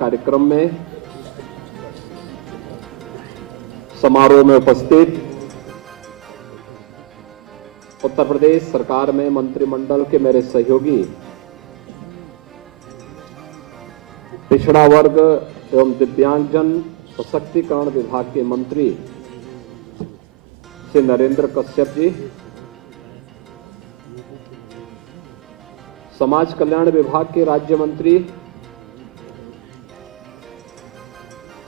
कार्यक्रम में समारोह में उपस्थित उत्तर प्रदेश सरकार में मंत्रिमंडल के मेरे सहयोगी, पिछड़ा वर्ग एवं दिव्यांगजन सशक्तिकरण विभाग के मंत्री श्री नरेंद्र कश्यप जी, समाज कल्याण विभाग के राज्य मंत्री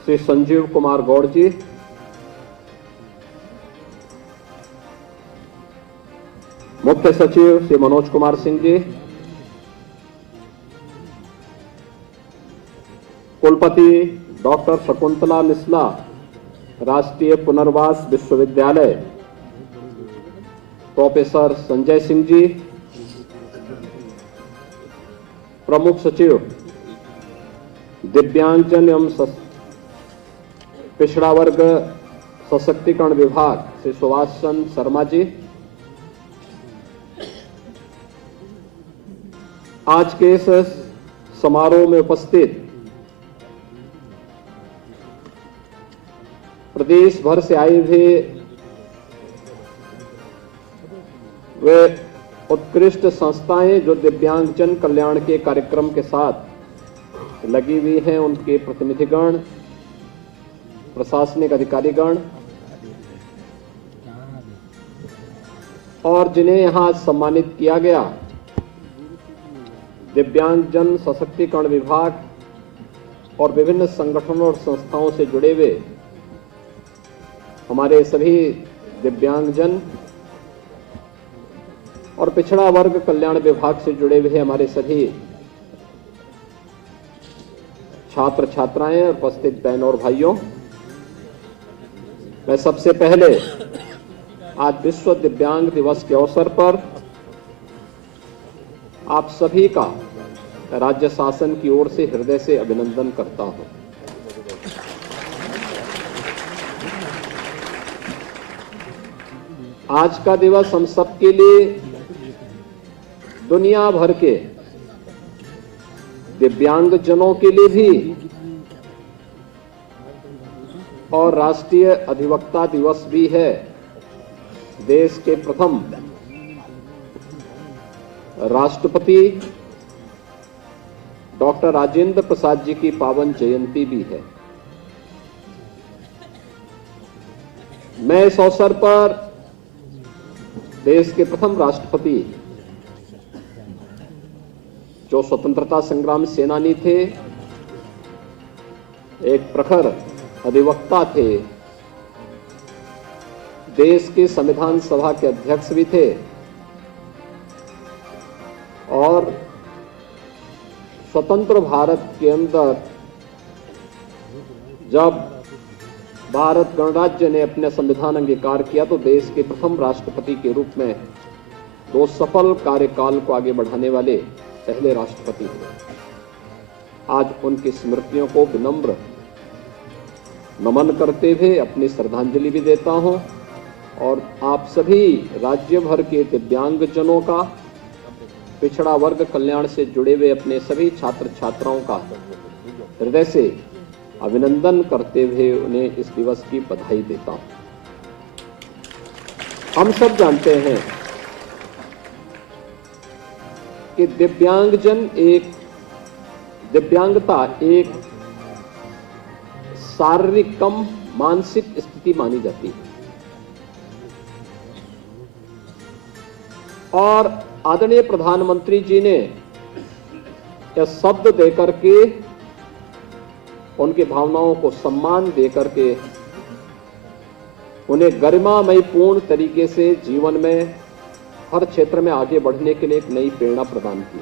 श्री संजीव कुमार गौड़ जी, मुख्य सचिव श्री मनोज कुमार सिंह जी, कुलपति डॉक्टर शकुंतला मिश्रा, राष्ट्रीय पुनर्वास विश्वविद्यालय, प्रोफेसर संजय सिंह जी, प्रमुख सचिव दिव्यांगजन एवं पिछड़ा वर्ग सशक्तिकरण विभाग श्री सुभाष चंद्र शर्मा जी, आज के इस समारोह में उपस्थित प्रदेश भर से आए हुए वे उत्कृष्ट संस्थाएं जो दिव्यांगजन कल्याण के कार्यक्रम के साथ लगी हुई हैं, उनके प्रतिनिधिगण, प्रशासनिक अधिकारीगण और जिन्हें यहां सम्मानित किया गया, दिव्यांगजन सशक्तिकरण विभाग और विभिन्न संगठनों और संस्थाओं से जुड़े हुए हमारे सभी दिव्यांगजन और पिछड़ा वर्ग कल्याण विभाग से जुड़े हुए हमारे सभी छात्र छात्राएं और उपस्थित बहनों और भाइयों, मैं सबसे पहले आज विश्व दिव्यांग दिवस के अवसर पर आप सभी का राज्य शासन की ओर से हृदय से अभिनंदन करता हूं। आज का दिवस हम सबके लिए दुनिया भर के दिव्यांगजनों के लिए भी और राष्ट्रीय अधिवक्ता दिवस भी है। देश के प्रथम राष्ट्रपति डॉक्टर राजेंद्र प्रसाद जी की पावन जयंती भी है। मैं इस अवसर पर देश के प्रथम राष्ट्रपति जो स्वतंत्रता संग्राम सेनानी थे, एक प्रखर अधिवक्ता थे, देश के संविधान सभा के अध्यक्ष भी थे और स्वतंत्र भारत के अंदर जब भारत गणराज्य ने अपने संविधान अंगीकार किया तो देश के प्रथम राष्ट्रपति के रूप में दो सफल कार्यकाल को आगे बढ़ाने वाले पहले राष्ट्रपति थे। आज उनकी स्मृतियों को विनम्र नमन करते हुए अपनी श्रद्धांजलि भी देता हूं और आप सभी राज्य भर के दिव्यांगजनों का, पिछड़ा वर्ग कल्याण से जुड़े हुए अपने सभी छात्र छात्राओं का हृदय से अभिनंदन करते हुए उन्हें इस दिवस की बधाई देता हूं। हम सब जानते हैं कि दिव्यांगता एक शारीरिक कम मानसिक स्थिति मानी जाती है और आदरणीय प्रधानमंत्री जी ने यह शब्द देकर के उनकी भावनाओं को सम्मान देकर के उन्हें गरिमामय पूर्ण तरीके से जीवन में हर क्षेत्र में आगे बढ़ने के लिए एक नई प्रेरणा प्रदान की।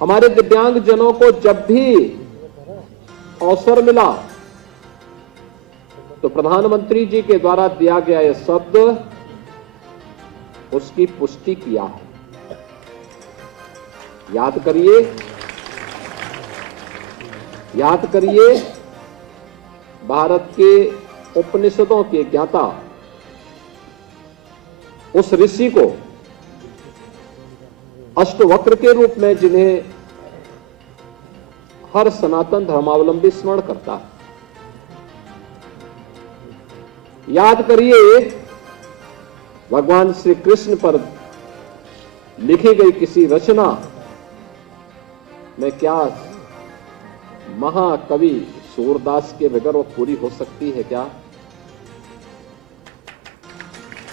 हमारे दिव्यांगजनों को जब भी अवसर मिला तो प्रधानमंत्री जी के द्वारा दिया गया यह शब्द उसकी पुष्टि किया है। याद करिए भारत के उपनिषदों के ज्ञाता उस ऋषि को अष्टवक्र के रूप में जिन्हें हर सनातन धर्मावलंबी स्मरण करता है। याद करिए, भगवान श्री कृष्ण पर लिखी गई किसी रचना में क्या महाकवि सूरदास के बगैर वो पूरी हो सकती है क्या?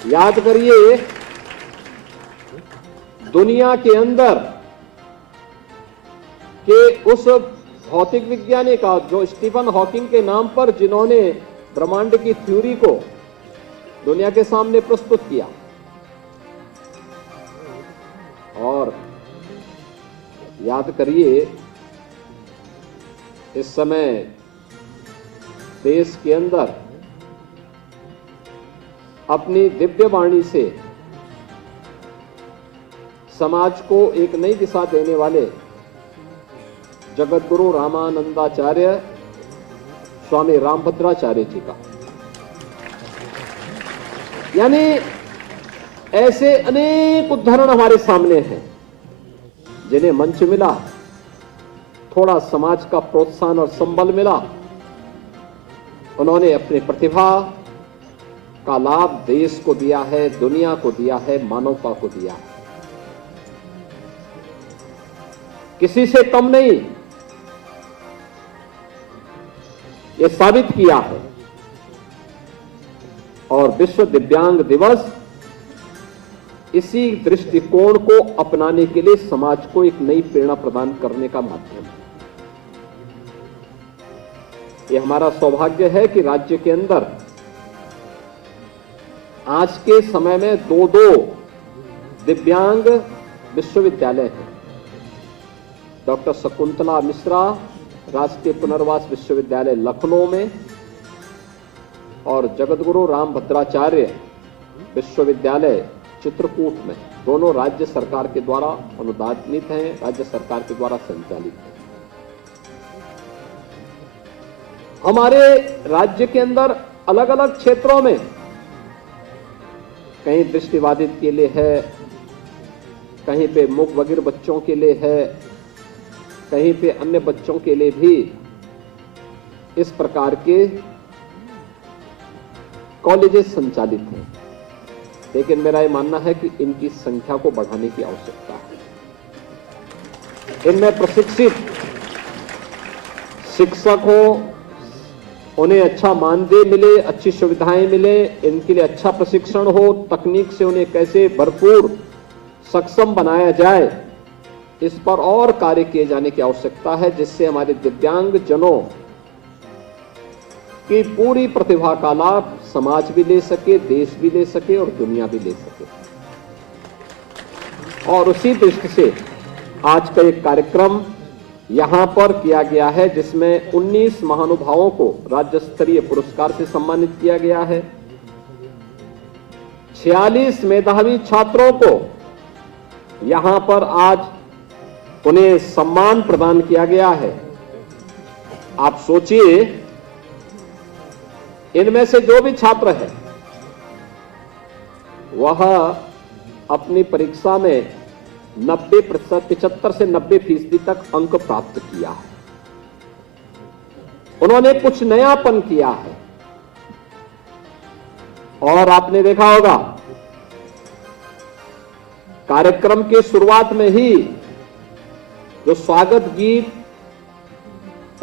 याद करिए, दुनिया के अंदर के उस भौतिक विज्ञानी का जो स्टीफन हॉकिंग के नाम पर जिन्होंने ब्रह्मांड की थ्योरी को दुनिया के सामने प्रस्तुत किया, और याद करिए इस समय देश के अंदर अपनी दिव्य वाणी से समाज को एक नई दिशा देने वाले जगत गुरु रामानंदाचार्य स्वामी रामभद्राचार्य जी का, यानी ऐसे अनेक उदाहरण हमारे सामने हैं जिन्हें मंच मिला, थोड़ा समाज का प्रोत्साहन और संबल मिला, उन्होंने अपनी प्रतिभा का लाभ देश को दिया है, दुनिया को दिया है, मानवता को दिया है। किसी से कम नहीं, यह साबित किया है। और विश्व दिव्यांग दिवस इसी दृष्टिकोण को अपनाने के लिए समाज को एक नई प्रेरणा प्रदान करने का माध्यम है। यह हमारा सौभाग्य है कि राज्य के अंदर आज के समय में 2 दिव्यांग विश्वविद्यालय हैं। डॉक्टर शकुंतला मिश्रा राष्ट्रीय पुनर्वास विश्वविद्यालय लखनऊ में और जगतगुरु रामभद्राचार्य विश्वविद्यालय चित्रकूट में, दोनों राज्य सरकार के द्वारा अनुदानित हैं, राज्य सरकार के द्वारा संचालित हैं। हमारे राज्य के अंदर अलग अलग क्षेत्रों में कहीं दृष्टिबाधित के लिए है, कहीं पे मूक बधिर बच्चों के लिए है, कहीं पे अन्य बच्चों के लिए भी इस प्रकार के कॉलेजेस संचालित हैं। लेकिन मेरा यह मानना है कि इनकी संख्या को बढ़ाने की आवश्यकता है। इनमें प्रशिक्षित शिक्षक हो, उन्हें अच्छा मानदेय मिले, अच्छी सुविधाएं मिले, इनके लिए अच्छा प्रशिक्षण हो, तकनीक से उन्हें कैसे भरपूर सक्षम बनाया जाए, इस पर और कार्य किए जाने की आवश्यकता है, जिससे हमारे दिव्यांग जनों की पूरी प्रतिभा का लाभ समाज भी ले सके, देश भी ले सके और दुनिया भी ले सके। और उसी दृष्टि से आज का एक कार्यक्रम यहां पर किया गया है, जिसमें 19 महानुभावों को राज्य स्तरीय पुरस्कार से सम्मानित किया गया है। 46 मेधावी छात्रों को यहां पर आज उन्हें सम्मान प्रदान किया गया है। आप सोचिए, इनमें से जो भी छात्र है वह अपनी परीक्षा में 90%, 75 से 90% तक अंक प्राप्त किया है। उन्होंने कुछ नयापन किया है। और आपने देखा होगा, कार्यक्रम के शुरुआत में ही जो स्वागत गीत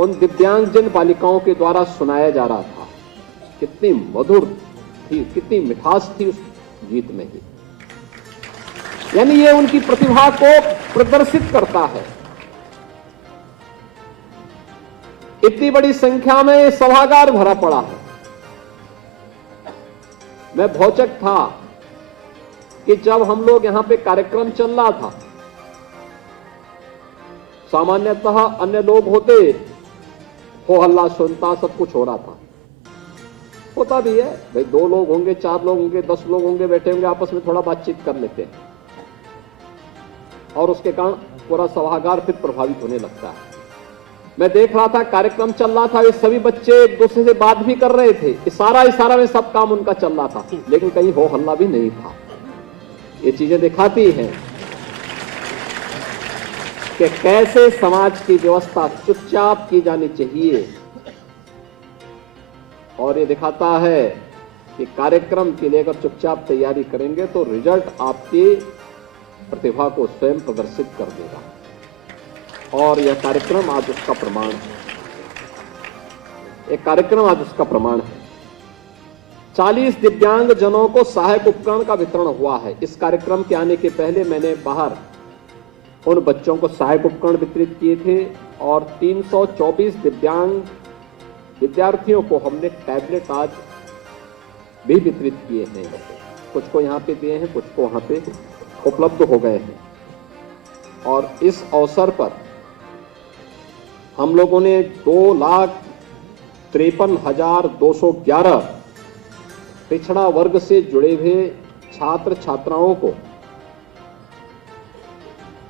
उन दिव्यांगजन बालिकाओं के द्वारा सुनाया जा रहा था, कितनी मधुर थी, कितनी मिठास थी उस गीत में ही। यानी ये उनकी प्रतिभा को प्रदर्शित करता है। इतनी बड़ी संख्या में सभागार भरा पड़ा है। मैं भौचक था कि जब हम लोग यहां पे कार्यक्रम चल रहा था, सामान्यतः अन्य लोग होते, हो हल्ला सुनता, सब कुछ हो रहा था, होता भी है भाई, 2 लोग होंगे, 4 लोग होंगे, 10 लोग होंगे, बैठे होंगे, आपस में थोड़ा बातचीत कर लेते हैं और उसके कारण पूरा सभागार फिर प्रभावित होने लगता है। मैं देख रहा था, कार्यक्रम चल रहा था, ये सभी बच्चे एक दूसरे से बात भी कर रहे थे, इशारा में सब काम उनका चल रहा था, लेकिन कहीं हो हल्ला भी नहीं था। ये चीजें दिखाती हैं कि कैसे समाज की व्यवस्था चुपचाप की जानी चाहिए, और ये दिखाता है कि कार्यक्रम के लिए अगर चुपचाप तैयारी करेंगे तो रिजल्ट आपकी प्रतिभा को स्वयं प्रदर्शित कर देगा, और यह कार्यक्रम आज उसका प्रमाण है। एक कार्यक्रम आज उसका प्रमाण है। 40 दिव्यांग जनों को सहायक उपकरण का वितरण हुआ है। इस कार्यक्रम के आने के पहले मैंने बाहर उन बच्चों को सहायक उपकरण वितरित किए थे, और 324 दिव्यांग विद्यार्थियों को हमने टैबलेट आज भी वितरित किए हैं। कुछ को यहां पे दिए हैं, कुछ को वहां पे उपलब्ध हो गए हैं। और इस अवसर पर हम लोगों ने 2,53,211 पिछड़ा वर्ग से जुड़े हुए छात्र छात्राओं को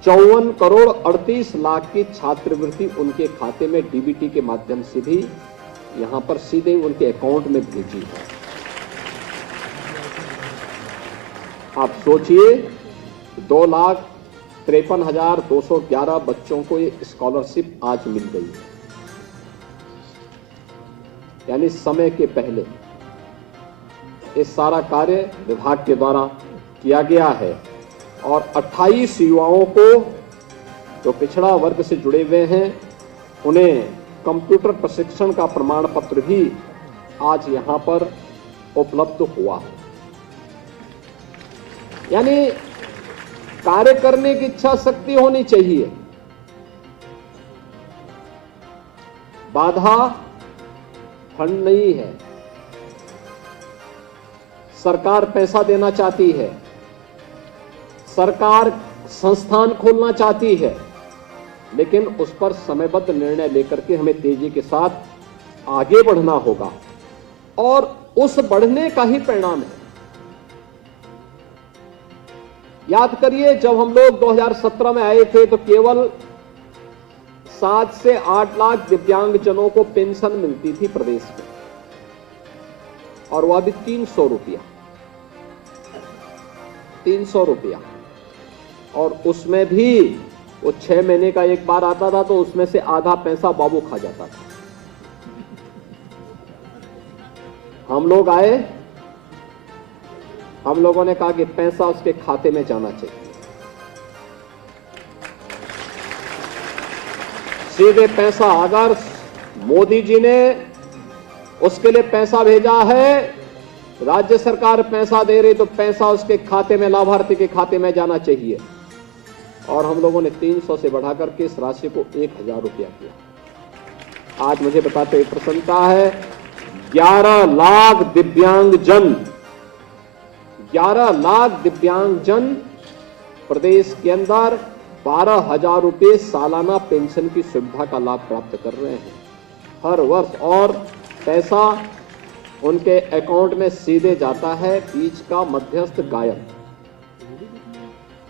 54,38,00,000 की छात्रवृत्ति उनके खाते में डीबीटी के माध्यम से भी यहां पर सीधे उनके अकाउंट में भेजी है। आप सोचिए, 2,53,211 बच्चों को ये स्कॉलरशिप आज मिल गई है, यानी समय के पहले। ये सारा कार्य विभाग के द्वारा किया गया है, और 28 युवाओं को जो पिछड़ा वर्ग से जुड़े हुए हैं उन्हें कंप्यूटर प्रशिक्षण का प्रमाण पत्र भी आज यहां पर उपलब्ध हुआ है। यानी कार्य करने की इच्छा शक्ति होनी चाहिए। बाधा फंड नहीं है। सरकार पैसा देना चाहती है, सरकार संस्थान खोलना चाहती है, लेकिन उस पर समयबद्ध निर्णय लेकर के हमें तेजी के साथ आगे बढ़ना होगा, और उस बढ़ने का ही परिणाम है। याद करिए, जब हम लोग 2017 में आए थे तो केवल 7 से 8 लाख दिव्यांगजनों को पेंशन मिलती थी प्रदेश में, और वह भी 300 रुपया, 300 रुपया। और उसमें भी वो 6 महीने का एक बार आता था, तो उसमें से आधा पैसा बाबू खा जाता था। हम लोग आए, हम लोगों ने कहा कि पैसा उसके खाते में जाना चाहिए, सीधे पैसा। अगर मोदी जी ने उसके लिए पैसा भेजा है, राज्य सरकार पैसा दे रही, तो पैसा उसके खाते में, लाभार्थी के खाते में जाना चाहिए। और हम लोगों ने 300 से बढ़ाकर के इस राशि को 1,000 रुपया किया। आज मुझे बताते हुए प्रसन्नता है, 11 लाख दिव्यांगजन, 11 लाख दिव्यांगजन प्रदेश के अंदर 12,000 रुपये सालाना पेंशन की सुविधा का लाभ प्राप्त कर रहे हैं हर वर्ष, और पैसा उनके अकाउंट में सीधे जाता है, बीच का मध्यस्थ गायब।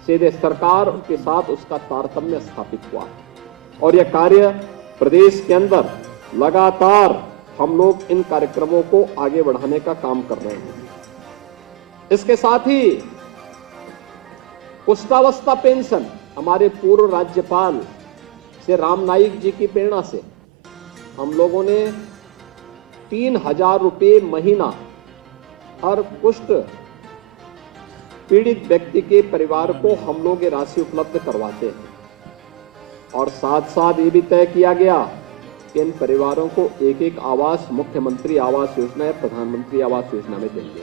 सीधे सरकार के साथ उसका तारतम्य स्थापित हुआ है, और यह कार्य प्रदेश के अंदर लगातार हम लोग इन कार्यक्रमों को आगे बढ़ाने का काम कर रहे हैं। इसके साथ ही कुष्ठावस्था पेंशन, हमारे पूर्व राज्यपाल श्री राम नाईक जी की प्रेरणा से हम लोगों ने 3,000 रुपये महीना हर कुष्ठ पीड़ित व्यक्ति के परिवार को हम लोग ये राशि उपलब्ध करवाते हैं। और साथ साथ ये भी तय किया गया कि इन परिवारों को एक एक आवास मुख्यमंत्री आवास योजना या प्रधानमंत्री आवास योजना में देंगे।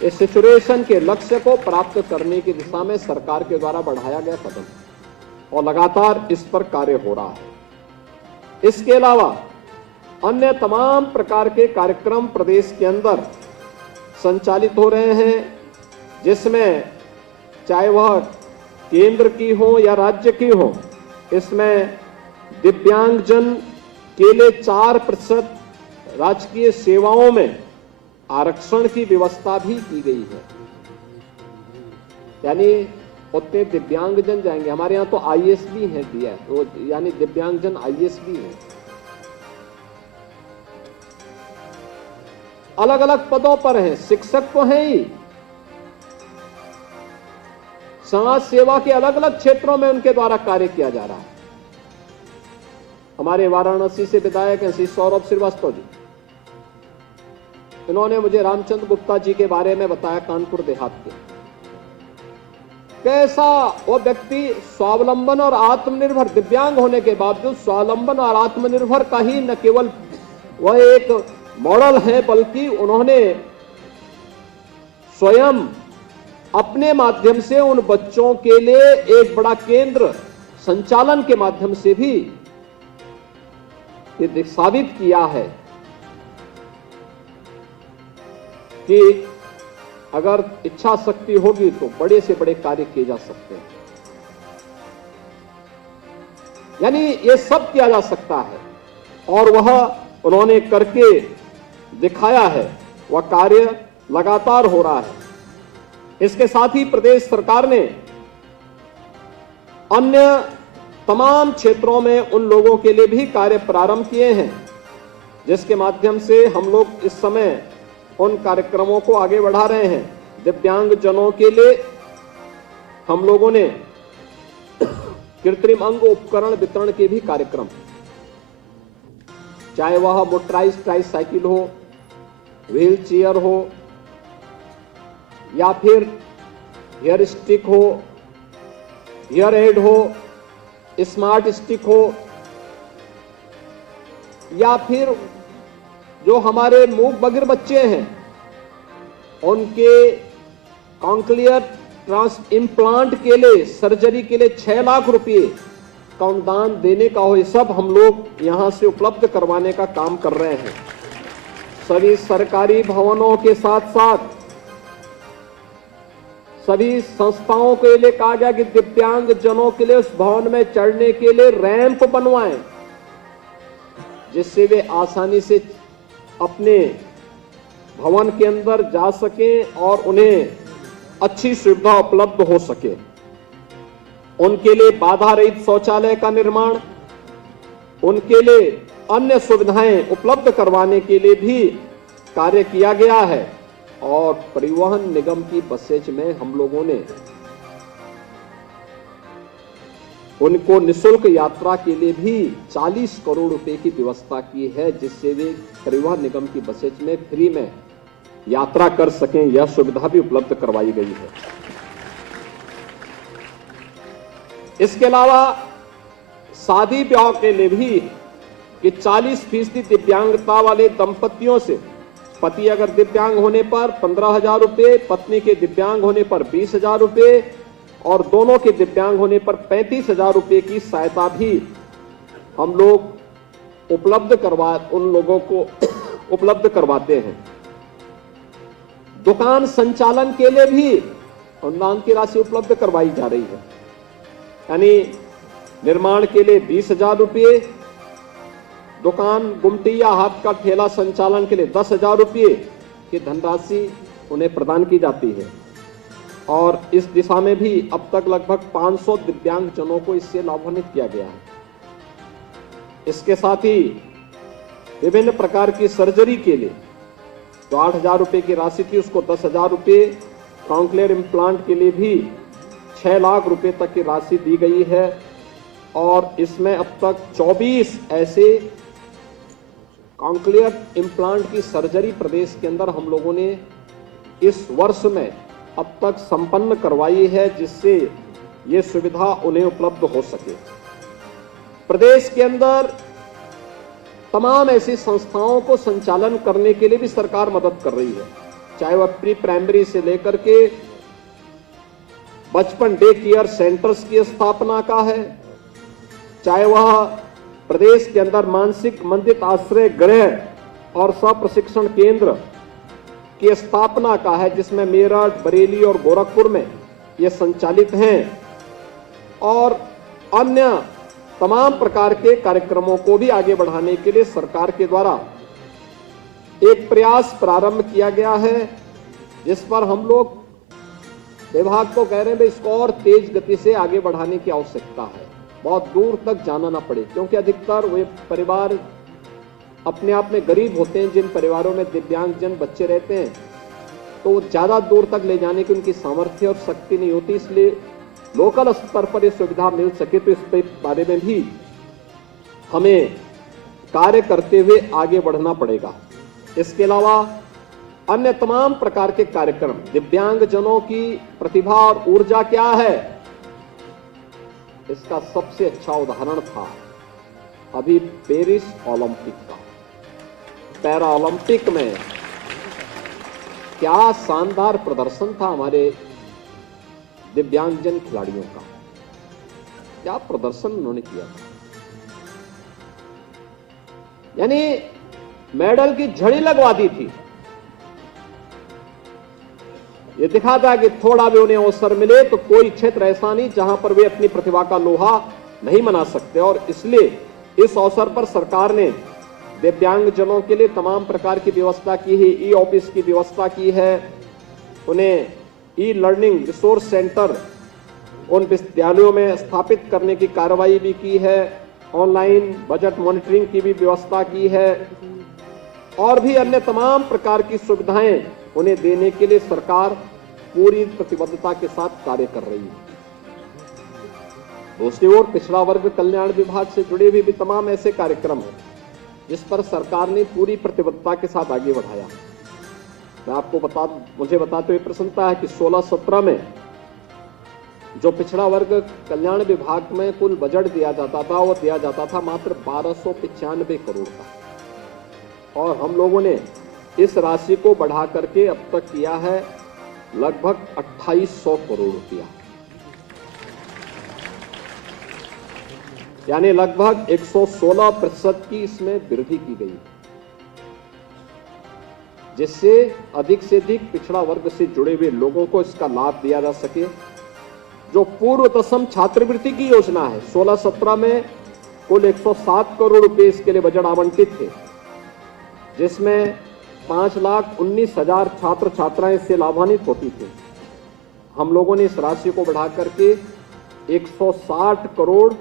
इस सिचुएशन के लक्ष्य को प्राप्त करने की दिशा में सरकार के द्वारा बढ़ाया गया कदम, और लगातार इस पर कार्य हो रहा है। इसके अलावा अन्य तमाम प्रकार के कार्यक्रम प्रदेश के अंदर संचालित हो रहे हैं, जिसमें चाहे वह केंद्र की हो या राज्य की हो। इसमें दिव्यांगजन के लिए 4% राजकीय सेवाओं में आरक्षण की व्यवस्था भी की गई है, यानी उतने दिव्यांगजन जाएंगे। हमारे यहाँ तो आईएएस भी है दिया है, वो यानी दिव्यांगजन आईएएस भी है। अलग अलग पदों पर हैं, शिक्षक तो हैं ही, समाज सेवा के अलग अलग क्षेत्रों में उनके द्वारा कार्य किया जा रहा है। हमारे वाराणसी से विधायक हैं श्री सौरभ श्रीवास्तव जी, इन्होंने मुझे रामचंद्र गुप्ता जी के बारे में बताया, कानपुर देहात के। कैसा वो व्यक्ति स्वावलंबन और आत्मनिर्भर, दिव्यांग होने के बावजूद स्वावलंबन और आत्मनिर्भर का ही न केवल वह एक मॉडल है, बल्कि उन्होंने स्वयं अपने माध्यम से उन बच्चों के लिए एक बड़ा केंद्र संचालन के माध्यम से भी ये साबित किया है कि अगर इच्छा शक्ति होगी तो बड़े से बड़े कार्य किए जा सकते हैं। यानी ये सब किया जा सकता है और वह उन्होंने करके दिखाया है, वह कार्य लगातार हो रहा है। इसके साथ ही प्रदेश सरकार ने अन्य तमाम क्षेत्रों में उन लोगों के लिए भी कार्य प्रारंभ किए हैं, जिसके माध्यम से हम लोग इस समय उन कार्यक्रमों को आगे बढ़ा रहे हैं। दिव्यांग जनों के लिए हम लोगों ने कृत्रिम अंग उपकरण वितरण के भी कार्यक्रम, चाहे वह मोटराइज्ड ट्राइसाइकिल हो, व्हील चेयर हो, या फिर हेयर स्टिक हो, हेयर एड हो, स्मार्ट स्टिक हो, या फिर जो हमारे मूक बधिर बच्चे हैं उनके कॉन्क्लियर ट्रांस इम्प्लांट के लिए, सर्जरी के लिए 6 लाख रुपए का अनुदान देने का हो, ये सब हम लोग यहां से उपलब्ध करवाने का काम कर रहे हैं। सभी सरकारी भवनों के साथ साथ सभी संस्थाओं के लिए कहा गया कि दिव्यांग जनों के लिए उस भवन में चढ़ने के लिए रैंप बनवाएं, जिससे वे आसानी से अपने भवन के अंदर जा सकें और उन्हें अच्छी सुविधा उपलब्ध हो सके। उनके लिए बाधा रहित शौचालय का निर्माण, उनके लिए अन्य सुविधाएं उपलब्ध करवाने के लिए भी कार्य किया गया है। और परिवहन निगम की बसेज में हम लोगों ने उनको निःशुल्क यात्रा के लिए भी 40 करोड़ रुपए की व्यवस्था की है, जिससे वे परिवहन निगम की बसेज में फ्री में यात्रा कर सकें। यह सुविधा भी उपलब्ध करवाई गई है। इसके अलावा शादी ब्याह के लिए भी कि 40% दिव्यांगता वाले दंपतियों से, पति अगर दिव्यांग होने पर 15,000 रुपए, पत्नी के दिव्यांग होने पर 20,000 रुपए और दोनों के दिव्यांग होने पर 35,000 रुपए की सहायता भी हम लोग उन लोगों को उपलब्ध करवाते हैं। दुकान संचालन के लिए भी अनुदान की राशि उपलब्ध करवाई जा रही है। यानी निर्माण के लिए 20,000 रुपये, दुकान गुमटी या हाथ का ठेला संचालन के लिए 10,000 रुपये की धनराशि उन्हें प्रदान की जाती है। और इस दिशा में भी अब तक लगभग 500 दिव्यांग जनों को इससे लाभान्वित किया गया है। इसके साथ ही विभिन्न प्रकार की सर्जरी के लिए जो 8,000 रुपये की राशि थी उसको 10,000 रुपये, कॉन्क्लियर इम्प्लांट के लिए भी 6 लाख रुपए तक की राशि दी गई है। और इसमें अब तक 24 ऐसे कॉन्क्लियर इम्प्लांट की सर्जरी प्रदेश के अंदर हम लोगों ने इस वर्ष में अब तक संपन्न करवाई है, जिससे ये सुविधा उन्हें उपलब्ध हो सके। प्रदेश के अंदर तमाम ऐसी संस्थाओं को संचालन करने के लिए भी सरकार मदद कर रही है, चाहे वह प्री प्राइमरी से लेकर के बचपन डे केयर सेंटर्स की स्थापना का है, चाहे वह प्रदेश के अंदर मानसिक मंदित आश्रय गृह और स्वप्रशिक्षण केंद्र की स्थापना का है, जिसमें मेरठ, बरेली और गोरखपुर में ये संचालित हैं। और अन्य तमाम प्रकार के कार्यक्रमों को भी आगे बढ़ाने के लिए सरकार के द्वारा एक प्रयास प्रारंभ किया गया है, जिस पर हम लोग विभाग को कह रहे हैं इसको और तेज गति से आगे बढ़ाने की आवश्यकता है, बहुत दूर तक जाना ना पड़े, क्योंकि अधिकतर वे परिवार अपने आप में गरीब होते हैं। जिन परिवारों में दिव्यांगजन बच्चे रहते हैं तो ज्यादा दूर तक ले जाने की उनकी सामर्थ्य और शक्ति नहीं होती, इसलिए लोकल स्तर पर यह सुविधा मिल सके, तो इस बारे में भी हमें कार्य करते हुए आगे बढ़ना पड़ेगा। इसके अलावा अन्य तमाम प्रकार के कार्यक्रम, दिव्यांगजनों की प्रतिभा और ऊर्जा क्या है, इसका सबसे अच्छा उदाहरण था अभी पेरिस ओलंपिक का। पैरा ओलंपिक में क्या शानदार प्रदर्शन था हमारे दिव्यांगजन खिलाड़ियों का, क्या प्रदर्शन उन्होंने किया था। यानी मेडल की झड़ी लगवा दी थी। ये दिखा था कि थोड़ा भी उन्हें अवसर मिले तो कोई क्षेत्र ऐसा नहीं जहां पर वे अपनी प्रतिभा का लोहा नहीं मना सकते। और इसलिए इस अवसर पर सरकार ने दिव्यांगजनों के लिए तमाम प्रकार की व्यवस्था की है। ई ऑफिस की व्यवस्था की है, उन्हें ई लर्निंग रिसोर्स सेंटर उन विद्यालयों में स्थापित करने की कार्रवाई भी की है, ऑनलाइन बजट मॉनिटरिंग की भी व्यवस्था की है और भी अन्य तमाम प्रकार की सुविधाएं उन्हें देने के लिए सरकार पूरी प्रतिबद्धता के साथ कार्य कर रही है। दूसरी ओर पिछड़ा वर्ग कल्याण विभाग से जुड़े हुए भी तमाम ऐसे कार्यक्रम हैं जिस पर सरकार ने पूरी प्रतिबद्धता के साथ आगे बढ़ाया। मैं आपको मुझे बताते हुए प्रसन्नता है कि 16-17 में जो पिछड़ा वर्ग कल्याण विभाग में कुल बजट दिया जाता था वो दिया जाता था मात्र 1295 करोड़ का, और हम लोगों ने इस राशि को बढ़ा करके अब तक किया है लगभग 2800 करोड़ रुपया, यानी लगभग 116% की इसमें वृद्धि की गई, जिससे अधिक से अधिक पिछड़ा वर्ग से जुड़े हुए लोगों को इसका लाभ दिया जा सके। जो पूर्व तत्सम छात्रवृत्ति की योजना है, 16-17 में कुल 107 करोड़ रुपए इसके लिए बजट आवंटित थे, जिसमें 5,19,000 छात्र छात्राएं इससे लाभान्वित होती थी। हम लोगों ने इस राशि को बढ़ा करके 160 करोड़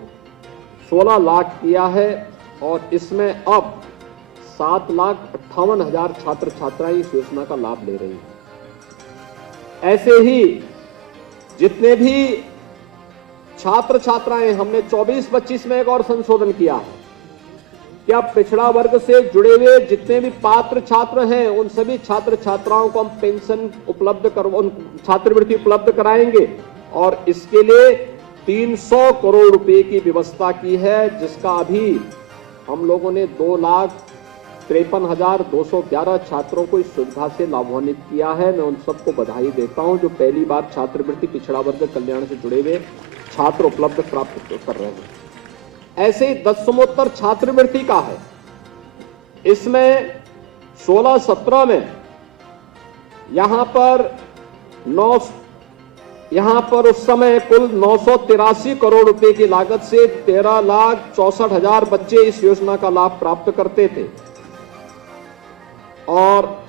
16 लाख किया है और इसमें अब 7,58,000 छात्र छात्राएं इस योजना का लाभ ले रही हैं। ऐसे ही जितने भी छात्र छात्राएं, हमने 24-25 में एक और संशोधन किया है कि अब पिछड़ा वर्ग से जुड़े हुए जितने भी पात्र छात्र हैं उन सभी छात्र छात्राओं को हम पेंशन छात्रवृत्ति उपलब्ध कराएंगे, और इसके लिए 300 करोड़ रुपए की व्यवस्था की है, जिसका अभी हम लोगों ने 2,53,211 छात्रों को इस सुविधा से लाभान्वित किया है। मैं उन सबको बधाई देता हूं जो पहली बार छात्रवृत्ति पिछड़ा वर्ग कल्याण से जुड़े हुए छात्र उपलब्ध प्राप्त कर रहे हैं। ऐसे ही दसमोत्तर छात्रवृत्ति का है, इसमें 16-17 में यहां पर उस समय कुल 983 करोड़ रुपए की लागत से 13,64,000 बच्चे इस योजना का लाभ प्राप्त करते थे, और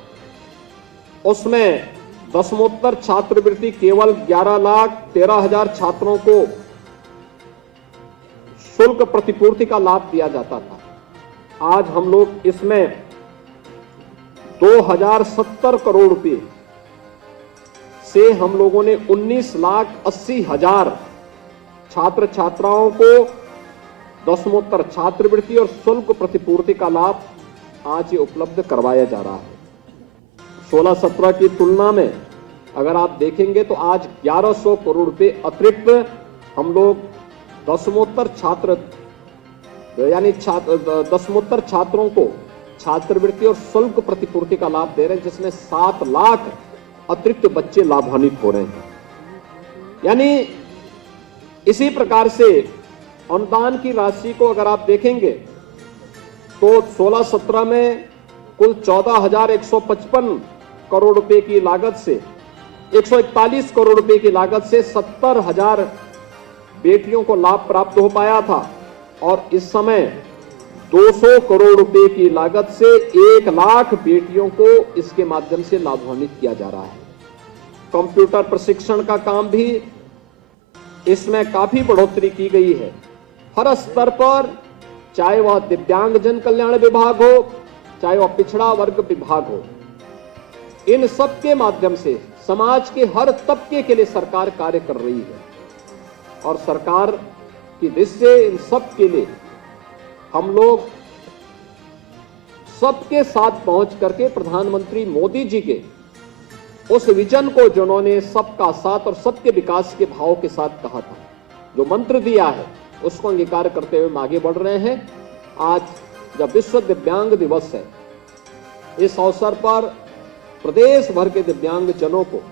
उसमें दसमोत्तर छात्रवृत्ति केवल 11,13,000 छात्रों को शुल्क प्रतिपूर्ति का लाभ दिया जाता था। आज हम लोग इसमें 2,070 करोड़ रुपए से हम लोगों ने 19,80,000 छात्र छात्राओं को दसमोत्तर छात्रवृत्ति और शुल्क प्रतिपूर्ति का लाभ आज ये उपलब्ध करवाया जा रहा है। 16-17 की तुलना में अगर आप देखेंगे तो आज 1100 करोड़ रुपए अतिरिक्त हम लोग दसमोत्तर दसमोत्तर छात्रों को छात्रवृत्ति और शुल्क प्रतिपूर्ति का लाभ दे रहे हैं, जिसमें 7 लाख अतिरिक्त बच्चे लाभान्वित हो रहे हैं। यानी इसी प्रकार से अनुदान की राशि को अगर आप देखेंगे तो 16-17 में कुल 14,155 करोड़ रुपए की लागत से 141 करोड़ रुपए की लागत से 70,000 बेटियों को लाभ प्राप्त हो पाया था, और इस समय 200 करोड़ रुपए की लागत से 1 लाख बेटियों को इसके माध्यम से लाभान्वित किया जा रहा है। कंप्यूटर प्रशिक्षण का काम भी इसमें काफी बढ़ोतरी की गई है। हर स्तर पर, चाहे वह दिव्यांगजन कल्याण विभाग हो, चाहे वह पिछड़ा वर्ग विभाग हो, इन सब के माध्यम से समाज के हर तबके के लिए सरकार कार्य कर रही है। और सरकार की दृष्टि से इन सब के लिए हम लोग सबके साथ पहुंच करके प्रधानमंत्री मोदी जी के उस विजन को जिन्होंने सबका साथ और सबके विकास के भाव के साथ कहा था, जो मंत्र दिया है, उसको अंगीकार करते हुए हम आगे बढ़ रहे हैं। आज जब विश्व दिव्यांग दिवस है, इस अवसर पर प्रदेश भर के दिव्यांग जनों को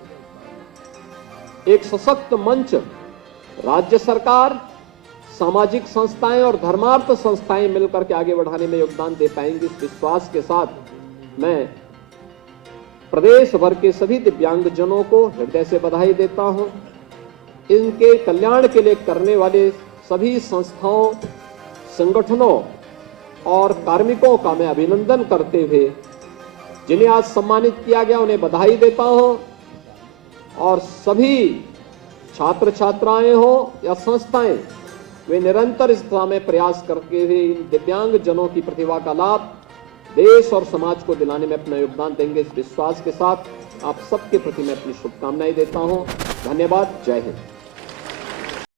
एक सशक्त मंच राज्य सरकार, सामाजिक संस्थाएं और धर्मार्थ संस्थाएं मिलकर के आगे बढ़ाने में योगदान दे पाएंगे। इस विश्वास के साथ मैं प्रदेश भर के सभी दिव्यांग जनों को हृदय से बधाई देता हूं। इनके कल्याण के लिए करने वाले सभी संस्थाओं, संगठनों और कार्मिकों का मैं अभिनंदन करते हुए जिन्हें आज सम्मानित किया गया उन्हें बधाई देता हूं। और सभी छात्र छात्राएं हो या संस्थाएं, वे निरंतर इस दिशा में प्रयास करके हुए इन दिव्यांग जनों की प्रतिभा का लाभ देश और समाज को दिलाने में अपना योगदान देंगे। इस विश्वास के साथ आप सबके प्रति मैं अपनी शुभकामनाएं देता हूं। धन्यवाद। जय हिंद।